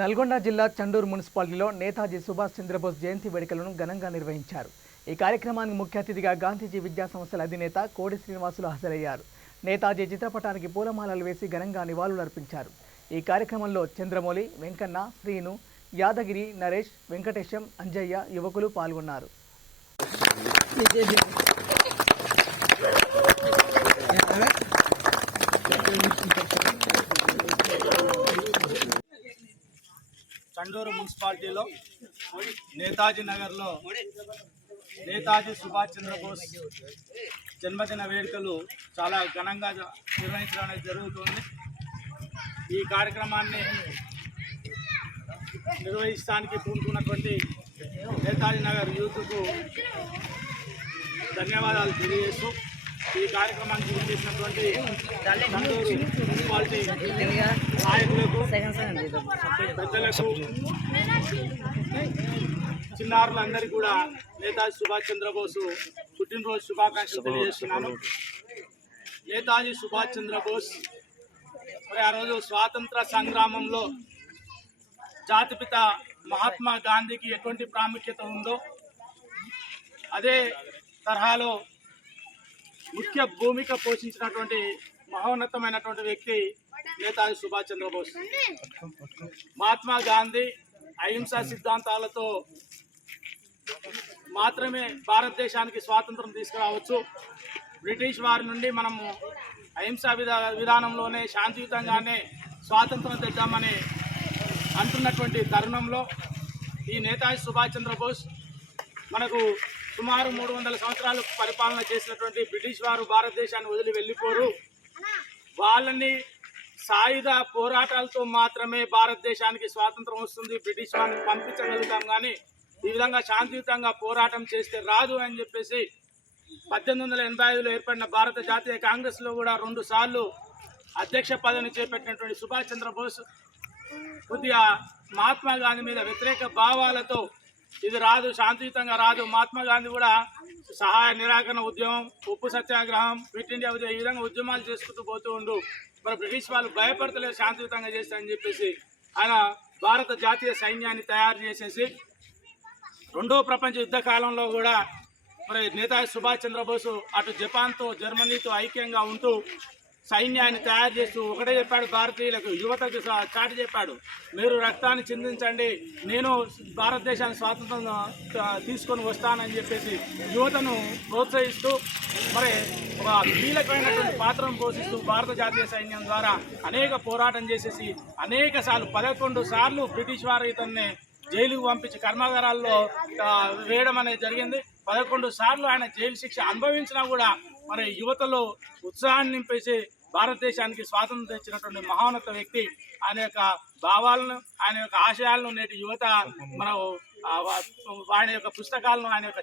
నల్గొండ జిల్లా చండూరు మున్సిపాలిటీలో నేతాజీ సుభాష్ చంద్రబోస్ జయంతి వేడుకలను ఘనంగా నిర్వహించారు. ఈ కార్యక్రమానికి ముఖ్య అతిథిగా గాంధీజీ విద్యా సంస్థల అధినేత కోడి శ్రీనివాసులు హాజరయ్యారు. నేతాజీ చిత్రపటానికి పూలమాలలు వేసి ఘనంగా నివాళులర్పించారు. ఈ కార్యక్రమంలో చంద్రమౌళి, వెంకన్న, శ్రీను, యాదగిరి, నరేష్, వెంకటేశం, అంజయ్య యువకులు పాల్గొన్నారు. చండూరు మున్సిపాలిటీలో నేతాజీ నగర్లో నేతాజీ సుభాష్ చంద్రబోస్ జన్మదిన వేడుకలు చాలా ఘనంగా నిర్వహించడం అనేది జరుగుతుంది. ఈ కార్యక్రమాన్ని నిర్వహించడానికి పూనుకున్నటువంటి నేతాజీ నగర్ యూత్కు ధన్యవాదాలు తెలియజేస్తూ ఈ కార్యక్రమానికి చేసినటువంటి చండూరు మున్సిపాలిటీ నాయకులకు, పెద్దలకు, చిన్నారులందరికీ కూడా నేతాజీ సుభాష్ చంద్రబోసు పుట్టినరోజు శుభాకాంక్షలు తెలియజేస్తున్నాను. నేతాజీ సుభాష్ చంద్రబోస్ మరి ఆ రోజు స్వాతంత్ర సంగ్రామంలో జాతిపిత మహాత్మా గాంధీకి ఎటువంటి ప్రాముఖ్యత ఉందో అదే తరహాలో ముఖ్య భూమిక పోషించినటువంటి మహోన్నతమైనటువంటి వ్యక్తి నేతాజీ సుభాష్ చంద్రబోస్. మహాత్మా గాంధీ అహింసా సిద్ధాంతాలతో మాత్రమే భారతదేశానికి స్వాతంత్రం తీసుకురావచ్చు. బ్రిటిష్ వారి నుండి మనము అహింసా విధానంలోనే శాంతియుతంగానే స్వాతంత్రం తెద్దామని అంటున్నటువంటి తరుణంలో ఈ నేతాజీ సుభాష్ చంద్రబోస్ మనకు సుమారు 300 సంవత్సరాలు పరిపాలన చేసినటువంటి బ్రిటిష్ వారు భారతదేశాన్ని వదిలి వెళ్ళిపోరు. వాళ్ళని సాయుధ పోరాటాలతో మాత్రమే భారతదేశానికి స్వాతంత్రం వస్తుంది, బ్రిటిష్ వారిని పంపించగలుగుతాం, కానీ ఈ విధంగా శాంతియుతంగా పోరాటం చేస్తే రాదు అని చెప్పేసి 1885లో ఏర్పడిన భారత జాతీయ కాంగ్రెస్లో కూడా 2 సార్లు అధ్యక్ష పదవిని చేపట్టినటువంటి సుభాష్ చంద్రబోస్ కొద్దిగా మహాత్మా గాంధీ మీద వ్యతిరేక భావాలతో ఇది రాదు, శాంతియుతంగా రాదు, మహాత్మా గాంధీ కూడా సహాయ నిరాకరణ ఉద్యమం, ఉప్పు సత్యాగ్రహం, క్విట్ ఇండియా ఉద్యమం, ఈ విధంగా ఉద్యమాలు చేసుకుంటూ పోతూ ఉండు, మరి బ్రిటిష్ వాళ్ళు భయపడతలేదు శాంతియుతంగా చేస్తారని చెప్పేసి ఆయన భారత జాతీయ సైన్యాన్ని తయారు చేసేసి 2వ ప్రపంచ యుద్ధ కాలంలో కూడా మరి నేతాజీ సుభాష్ చంద్రబోసు అటు జపాన్తో, జర్మనీతో ఐక్యంగా ఉంటూ సైన్యాన్ని తయారు చేస్తూ ఒకటే చెప్పాడు, భారతీయులకు, యువతకు చాటి చెప్పాడు, మీరు రక్తాన్ని చిందించండి, నేను భారతదేశాన్ని స్వాతంత్రం తీసుకొని వస్తానని చెప్పేసి యువతను ప్రోత్సహిస్తూ మరి ఒక కీలకమైనటువంటి పాత్రను పోషిస్తూ భారత జాతీయ సైన్యం ద్వారా అనేక పోరాటం చేసేసి అనేక సార్లు 11 సార్లు బ్రిటిష్ వారు ఇతన్ని జైలుకు పంపించి కర్మాగారాల్లో వేయడం అనేది జరిగింది. 11 సార్లు ఆయన జైలు శిక్ష అనుభవించినా కూడా మరి యువతలో ఉత్సాహాన్ని నింపేసి భారతదేశానికి స్వాతంత్రం తెచ్చినటువంటి మహోన్నత వ్యక్తి. ఆయన యొక్క భావాలను, ఆయన యొక్క ఆశయాలను నేటి యువత మనం ఆయన యొక్క పుస్తకాలను, ఆయన యొక్క